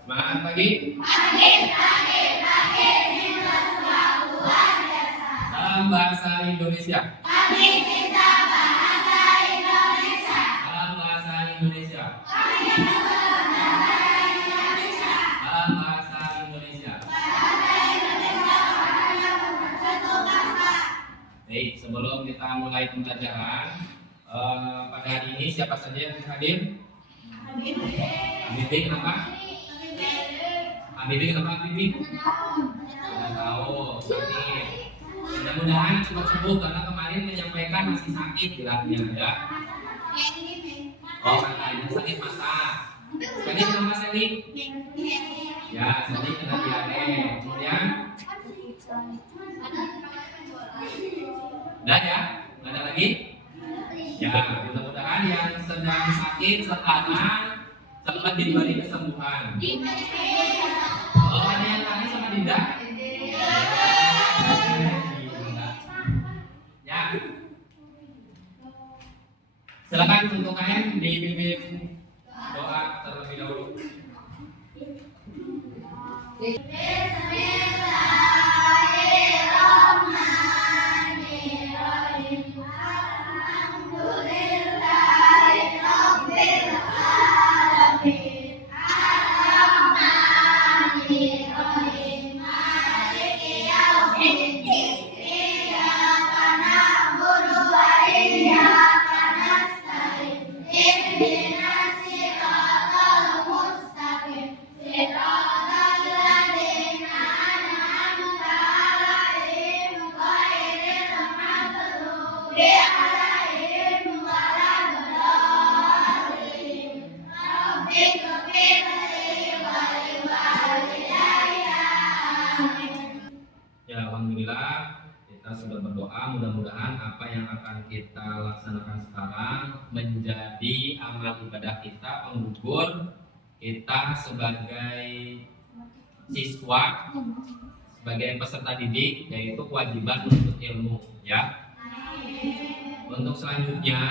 Semangat pagi. Salam bahasa Indonesia. Salam bahasa Indonesia. Salam bahasa Indonesia. Baik, sebelum kita mulai pembelajaran, pada hari ini siapa saja yang hadir? Habibie kenapa? Habibie kenapa Habibie? Tidak tahu, sakit. Mudah-mudahan cepat sembuh karena kemarin menyampaikan masih sakit bilangnya ya. Oh, katanya sakit mata. Sekali kenapa Sally? Ya, Sally kena diare. Kemudian? Udah ya? Nggak ada lagi? Ya, mudah-mudahan yang sedang sakit sekarang cepat diberi kesembuhan. Oh, ada yang tanya sama Dinda? Ya. Silakan untuk kalian dipimpin doa terlebih dahulu. Ya, alhamdulillah kita sudah berdoa, mudah-mudahan apa yang akan kita laksanakan sekarang menjadi amal ibadah kita, penggugur kita sebagai siswa, sebagai peserta didik, yaitu kewajiban untuk ilmu ya. Untuk selanjutnya,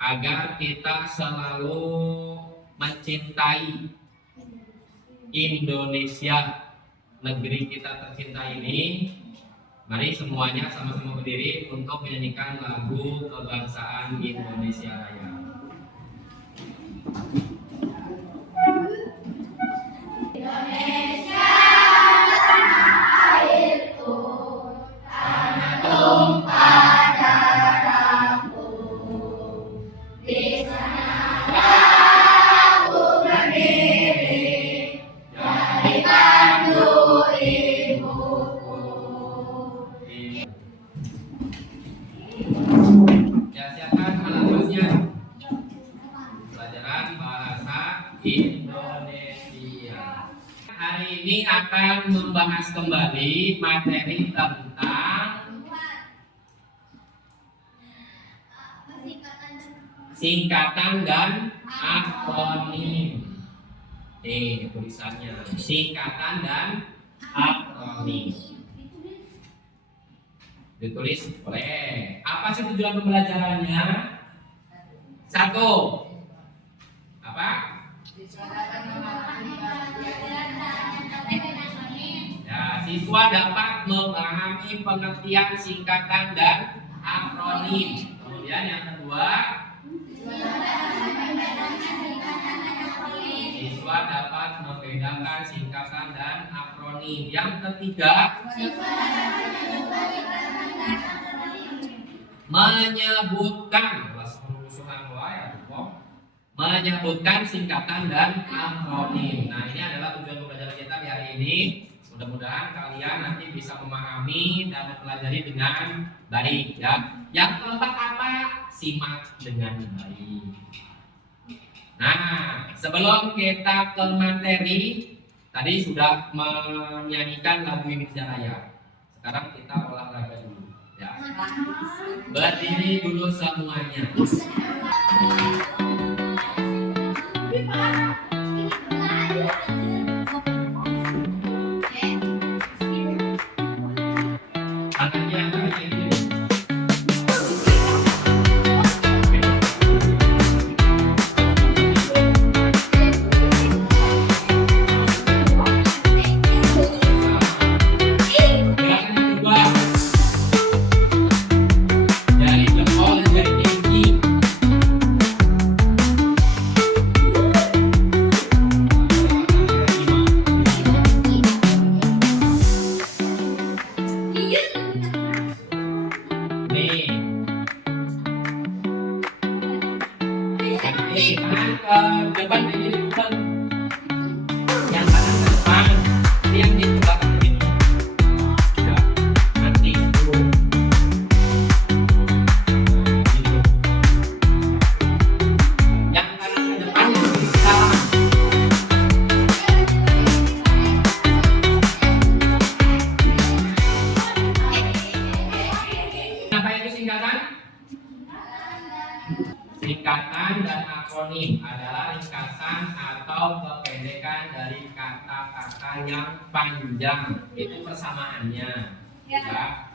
agar kita selalu mencintai Indonesia, negeri kita tercinta ini, mari semuanya sama-sama berdiri untuk menyanyikan lagu kebangsaan Indonesia Raya. Indonesia tanah airku, tanah tumpah darahku, di sana aku berdiri, dari tandu ibuku. Ya, siapkan alat tulisnya. Pelajaran bahasa Indonesia. Hari ini akan membahas kembali materi tentang singkatan dan akronim. Nih tulisannya, singkatan dan akronim. Ditulis boleh. Apa sih tujuan pembelajarannya? Satu. Apa? Ya, siswa dapat memahami pengertian singkatan dan akronim. Kemudian yang kedua, siswa dapat membedakan singkatan dan akronim. Yang ketiga, menyebutkan singkatan dan akronim. Nah, ini adalah tujuan pembelajaran kita di hari ini. Mudah-mudahan kalian nanti bisa memahami dan mempelajari dengan baik ya. Yang keempat apa? Simak dengan baik. Nah, sebelum kita ke materi, tadi sudah menyanyikan lagu Indonesia Raya. Sekarang kita olahraga dulu ya. Berdiri dulu semuanya. Tangannya angkat ini. Oke, tangan ke depan ini diputar. Yang kanan ke depan, yang di belakang ini. Ya, nanti dulu. Gitu. Yang kanan ke depan, yang kiri ke salah. Apa itu singkatan? Singkatan dan akronim adalah ringkasan atau kependekan dari kata-kata yang panjang. Itu persamaannya. Ya.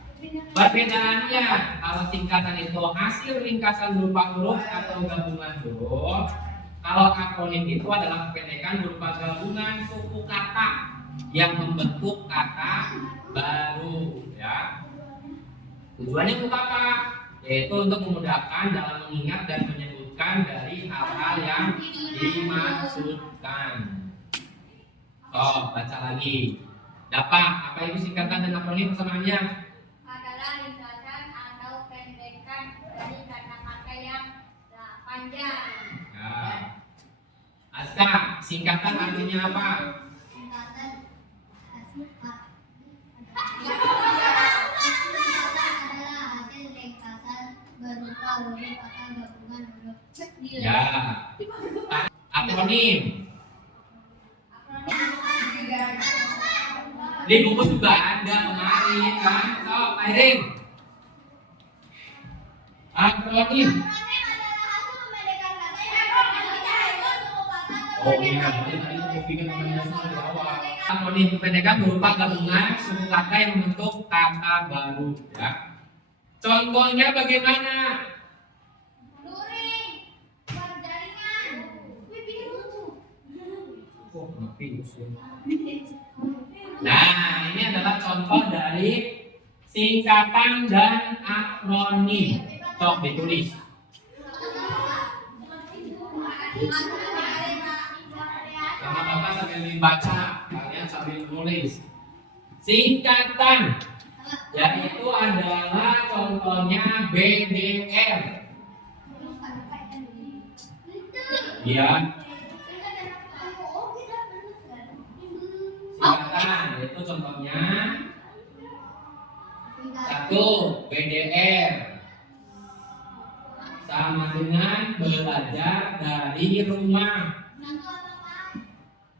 Perbedaannya, kalau singkatan itu hasil ringkasan berupa huruf atau gabungan huruf. Kalau akronim itu adalah kependekan berupa gabungan suku kata yang membentuk kata baru. Ya. Tujuannya untuk apa? Yaitu untuk memudahkan dalam mengingat dan menyebutkan dari hal-hal yang dimaksudkan. So, baca lagi. Dapat, apa itu singkatan dan akronim persamaannya? Adalah ringkasan atau pendekan dari kata-kata yang panjang. Ya. Aska, singkatan artinya apa? Singkatan berupa huruf atau gabungan huruf. Ya. Akronim. Di buku juga ada kemarin kan? So, Airin. Akronim. Oh iya, tadi mau bikin kombinasi di awal. Akronim kependekan berupa gabungan suku kata yang membentuk kata baru. Ya. Contohnya bagaimana? Luring, berjaringan, biru. Oh, virus ya. Nah, ini adalah contoh dari singkatan dan akronim. Sok ditulis. Sama Bapak sambil dibaca, kalian sambil tulis. Singkatan yaitu adalah contohnya BDR. Ya. Singkatan yaitu contohnya satu BDR sama dengan belajar dari rumah.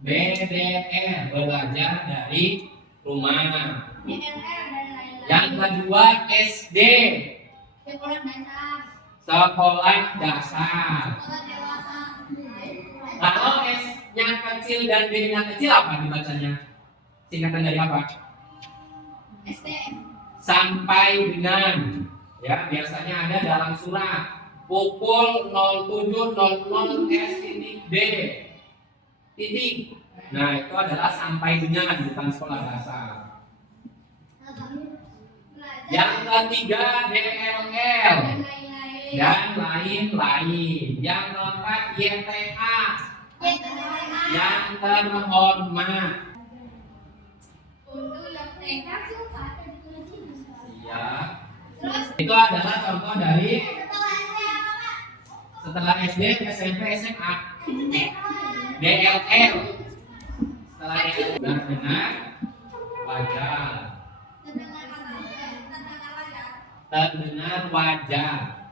BDR belajar dari rumah. Yang kedua SD sekolah dasar. Kalau S-nya kecil dan B-nya kecil apa dibacanya? Singkatan dari apa? Sampai dengan. Ya, biasanya ada dalam surat. Pukul 07.00 S titik D titik. Nah, itu adalah sampai dengan, bukan sekolah dasar. Yang ketiga DLL dan lain-lain. Yang keempat YTA yang terhormat. Ya. Itu adalah contoh dari setelah SD, SMP, SMA. DLL. Setelah DLL dengan wajar. Terdengar wajar.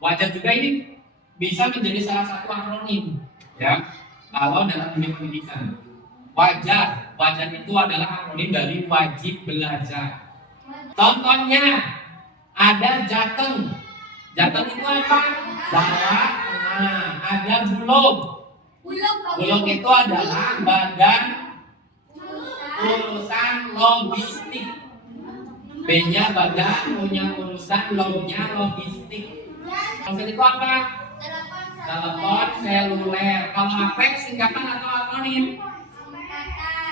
Wajar juga ini bisa menjadi salah satu akronim, ya. Kalau dalam dunia pendidikan, wajar itu adalah akronim dari wajib belajar. Contohnya ada Jateng. Jateng itu apa? Jawa Tengah. Ada Bulog. Bulog itu adalah badan urusan logistik. B-nya badan, punya urusan, log-nya logistik. Maksud itu apa? Telepon seluler. Kalau HP singkatan atau akronim?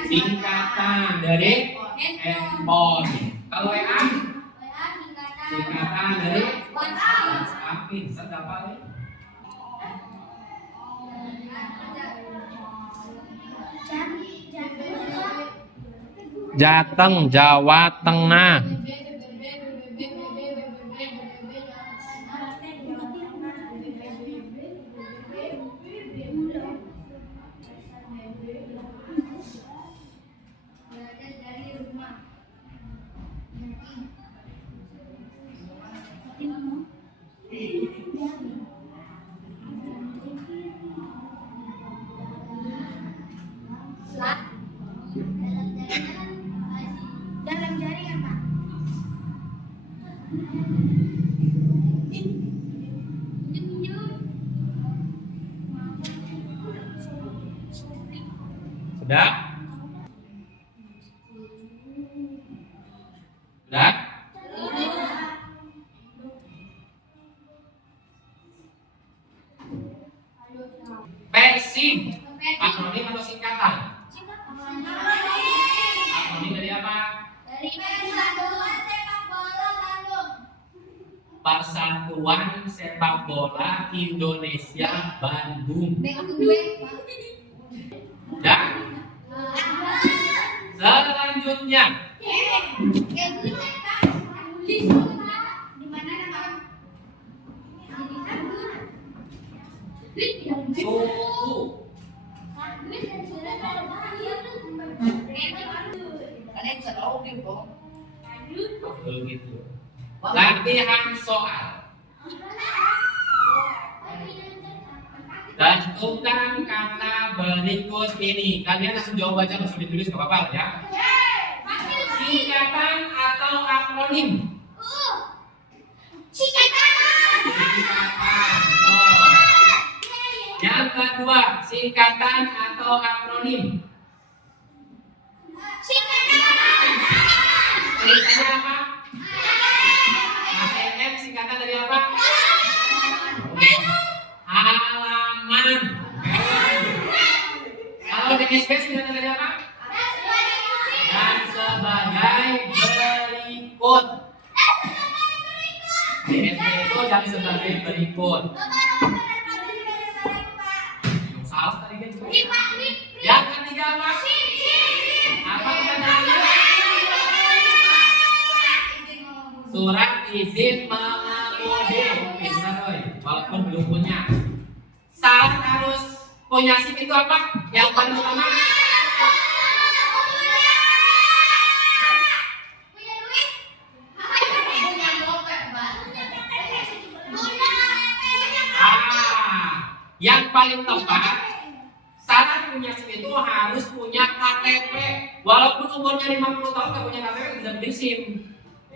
Singkatan dari handphone. Kalau WA? Singkatan dari WhatsApp. Sedap apa? Jateng, Jawa Tengah. Sudah? Sudah? Persib. Akronim atau singkatan? Akronim dari apa? Persatuan Sepak Bola Indonesia Bandung. Dan selanjutnya suku. Begitu. Latihan soal. Tentukan kata berikut ini. Kalian langsung jawab aja, langsung ditulis nggak apa-apa ya. Singkatan atau akronim? Singkatan. Oh. Yang kedua, singkatan atau akronim? Tulisannya apa? ATM singkatan dari apa? Halaman. Kalau DSP singkatan dari apa? Dan sebagai berikut. DSP itu dan sebagai berikut. Salah tadi kan? Yang ketiga apa? Apa pertanyaannya? Surat izin mengemudi. Benar, Roy. Walaupun belum punya. Syarat harus punya SIM itu apa? Yang paling utama? Yang paling tepat, syarat punya SIM itu harus punya KTP. Walaupun umurnya 50 tahun nggak punya KTP bisa bikin SIM.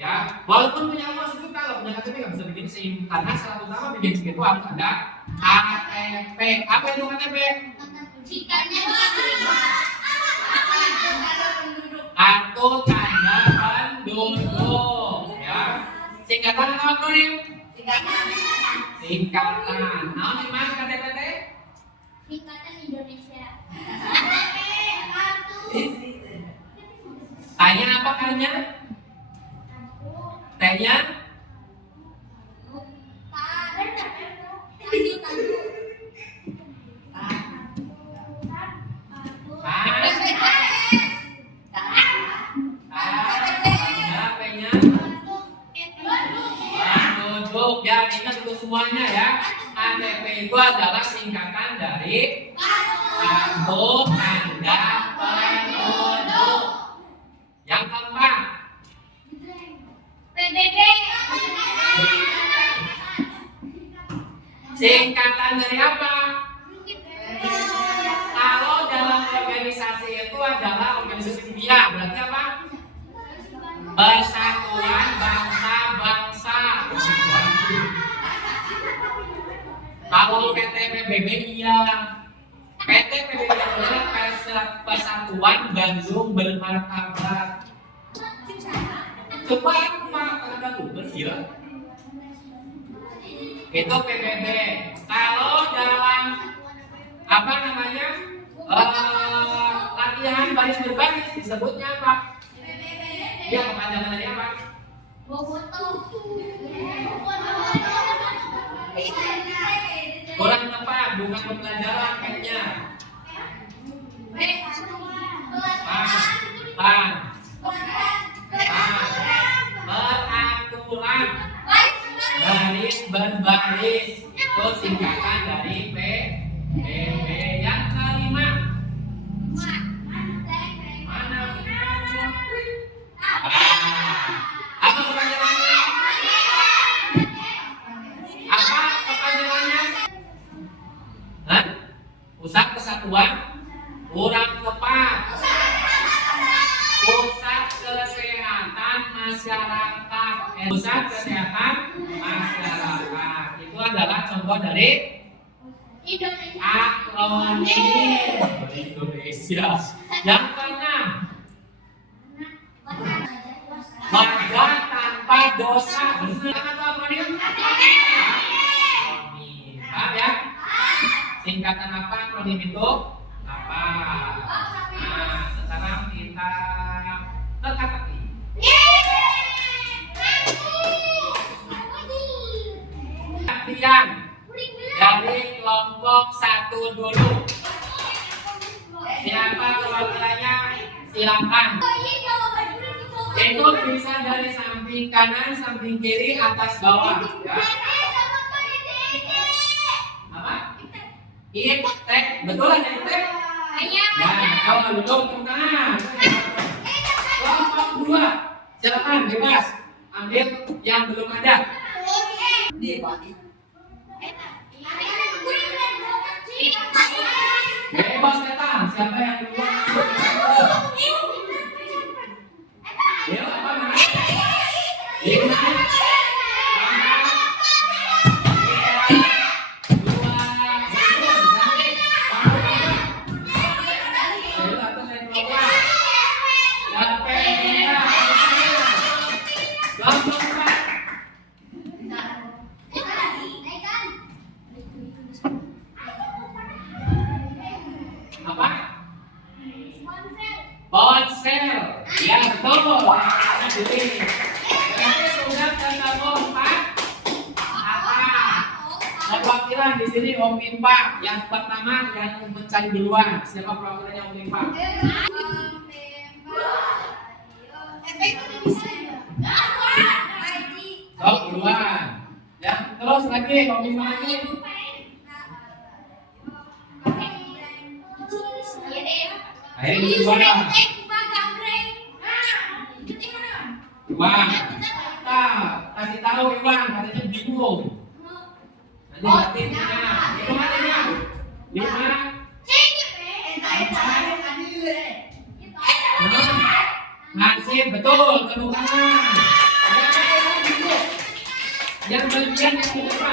Ya, walaupun punya uang sejuta kalau punya KTP nggak bisa bikin SIM. Karena syarat utama bikin SIM itu harus ada KTP. Apa itu KTP? Kartu tanda penduduk. Ya, singkatan atau akronim? Singkatan. Nah, gimana KTP? Singkatan Indonesia. Tanya apa kalinya? Tanya? Penduduk. Ya, ingat itu semuanya ya. KTP itu adalah singkatan dari kartu tanda penduduk. Yang keempat, PBB. singkatan dari apa? Kalau dalam organisasi itu adalah organisasi dunia, berarti apa? Persatuan Bangsa-Bangsa. Kalau PT PBB iya. PT PBB adalah Persatuan Bandung Bermartabat. Coba apa kata Google ya? Itu PBB. Kalau dalam apa namanya latihan baris berbaris disebutnya apa? Ya, kepanjangan dari apa? Kurang tepat, bukan pembelajaran kayaknya. Peraturan baris berbaris itu singkatan dari PBB. Yang kelima, apa kepanjangannya? Apa kepanjangannya? Pusat Kesatuan kurang tepat. Pusat Kesehatan Masyarakat. Pusat Kesehatan Masyarakat itu adalah contoh contoh dari Indonesia. akronim Indonesia. Yang keenam, wajah tanpa dosa. Benar atau akronim? Akronim. Paham ya? Singkatan apa akronim itu? Apa? Nah, sekarang kita teka-teki. Latihan dari kelompok 1 dulu. Siapa perwakilannya? Silakan. Itu bisa dari samping kanan, samping kiri, atas, bawah. Ya. Apa? Iptek. Betul ada iptek? Ya, kalau duduk tepuk tangan. Kelompok 2. Silakan bebas. Ambil yang belum ada. Bebas datang. Siapa yang duluan? Ya, apa namanya? 5, 4, 3, 2, 1. Apa? Ponsel. Ya betul. Jadi sudah ketemu 4 apa? Perwakilan di sini Om Impa. Yang pertama yang mencari duluan. Siapa perwakilannya Om Impa? Oh duluan. Ya terus lagi Om Impa lagi. Akhirnya duluan. Iwan, kasih tahu Iwan, katanya bingung. Nanti hatinya, itu hatinya. 5, 4, Nasib, betul, tepuk tangan. Yang bagian yang di depan.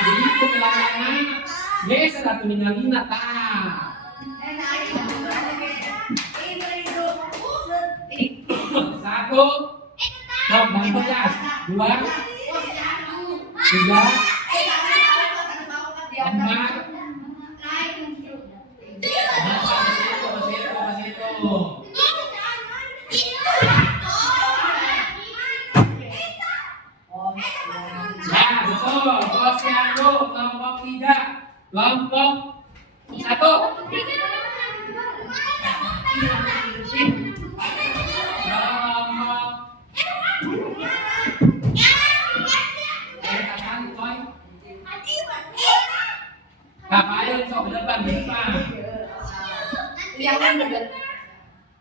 Jadi itu bilangnya, biasa satu nina tak. Satu, bantu ya. 2, 3, 4. Ya betul, posyandu kelompok 3, kelompok 1. Ngapain sok ke depan di depan?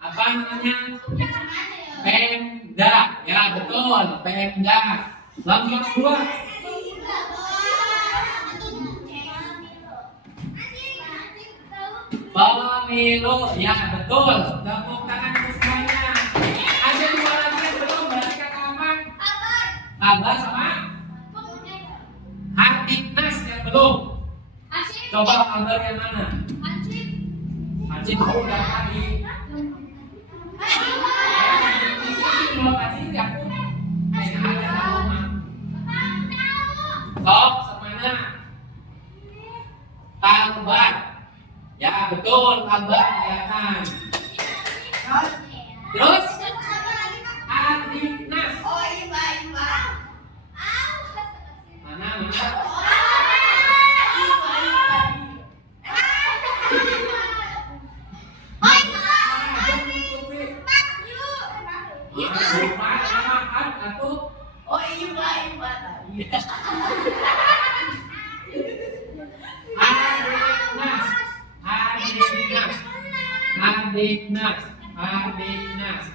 Apa namanya? Pemda. Ya betul, Pemda. Kelompok 2. Pemilu. Ya betul. Tepuk tangan untuk semuanya. Ada 2 lagi yang belum. Berarti kata apa? Kabar sama Hardiknas yang belum. Coba kabar yang mana? Acik udah tadi. Belum Acik ya. Sok semana? Kabar. Ya betul, kabar kelihatan. Terus Hardiknas. Mana? Hardiknas.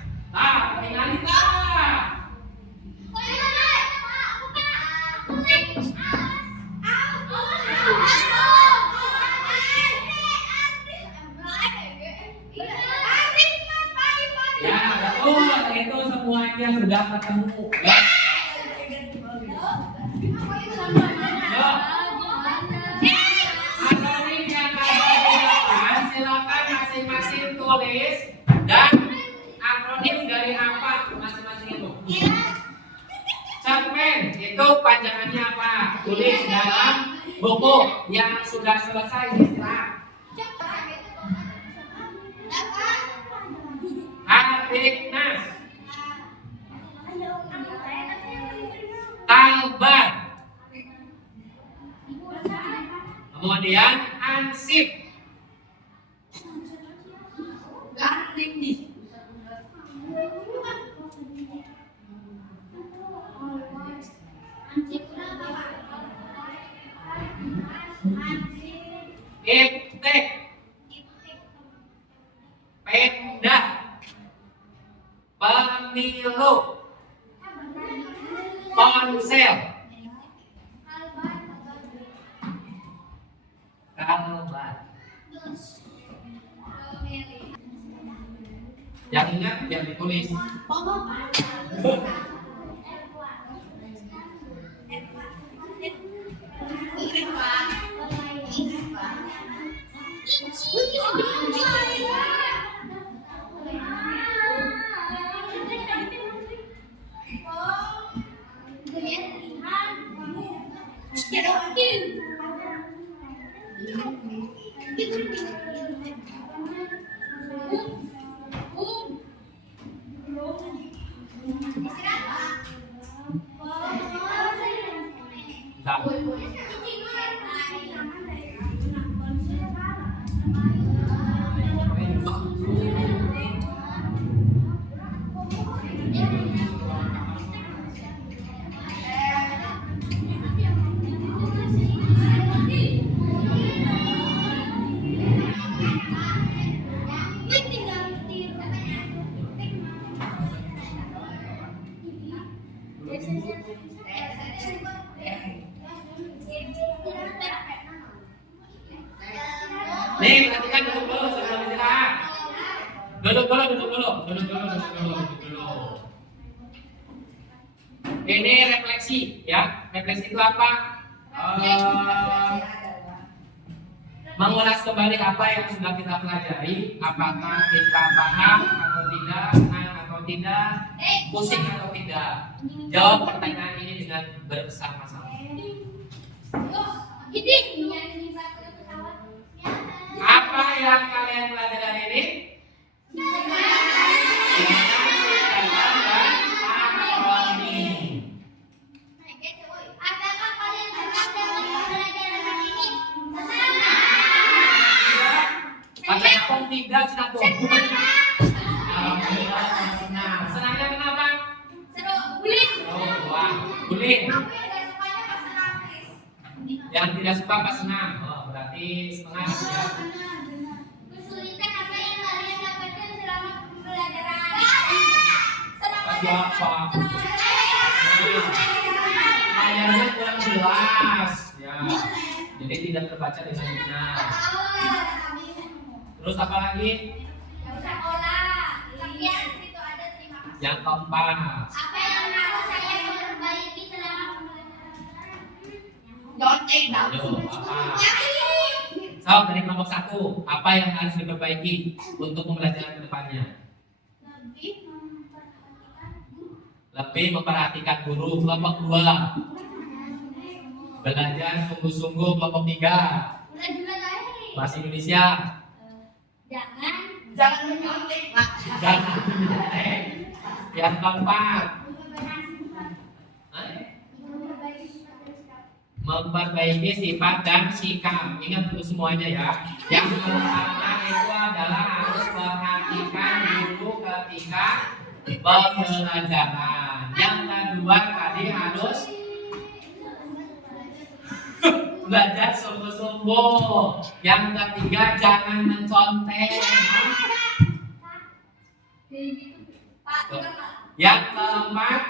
Tinggal kita. Ya betul, itu semuanya sudah ketemu ya. Yo. Akronim yang ada di depan silakan masing-masing tulis dan akronim dari apa masing-masing itu. Cerpen itu panjangannya apa? Tulis dalam buku yang sudah selesai istilah. Harfiknas, Talbat, kemudian ansip, Garing nih. iptek, pemda, pemilu, ponsel, kalbat. Yang ingat yang ditulis. Nih, perhatikan duduk dulu sebelum istirahat. Duduk dulu. Ini refleksi, ya. Refleksi itu apa? Mengulas kembali apa yang sudah kita pelajari. Apakah kita paham atau tidak, atau tidak, pusing atau tidak. Jawab pertanyaan ini dengan bersama-sama. Apa yang kalian pelajari hari ini? Tidak senang. Alhamdulillah senang. Senangnya kenapa? Guling. Yang tidak suka pas senang. Oh, berarti setengah ya. Kesulitan apa yang kalian dapatkan selama pembelajaran? Apa? Layarnya kurang jelas ya. Jadi tidak terbaca dengan benar. Terus apa lagi? Yang keempat. Apa yang harus saya perbaiki selama pembelajaran? Ayo, apa? So, dari kelompok 1, apa yang harus diperbaiki untuk pembelajaran kedepannya? Lebih memperhatikan guru. Kelompok 2, belajar sungguh-sungguh. Kelompok 3, bahasa Indonesia. Jangan menyontek, Pak. Jangan. Yang keempat, memperbaiki sifat dan sikap. Ingat dulu semuanya ya. Yang pertama itu adalah harus perhatikan dulu ketika pembelajaran. Yang kedua tadi harus belajar sungguh-sungguh. Yang ketiga jangan mencontek. Yang keempat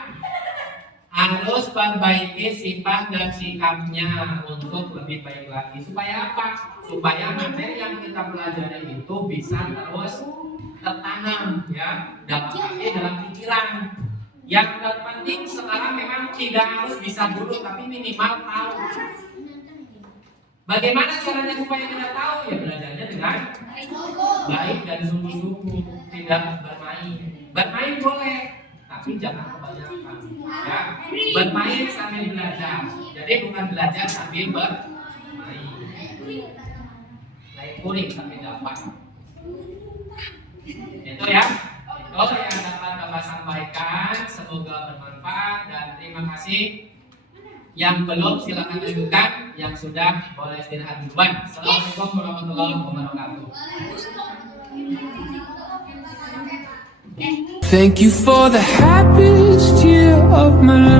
harus perbaiki sifat dan sikapnya untuk lebih baik lagi. Supaya apa? Supaya materi yang kita pelajari itu bisa terus tertanam ya dalam hati, dalam pikiran. Yang terpenting sekarang memang tidak harus bisa dulu, tapi minimal tahu. Bagaimana caranya supaya kita tahu? Ya belajarnya dengan baik dan sungguh-sungguh, tidak bermain. Bermain boleh, tapi jangan kebanyakan. Ya, bermain sambil belajar. Jadi bukan belajar sambil bermain. Naik kuring sampai dapat. Itu ya. Itu yang dapat Bapak sampaikan. Semoga bermanfaat dan terima kasih. Yang belum silakan lanjutkan, yang sudah boleh istirahat duluan. Assalamualaikum warahmatullahi wabarakatuh. Thank you for the happiest year of my life.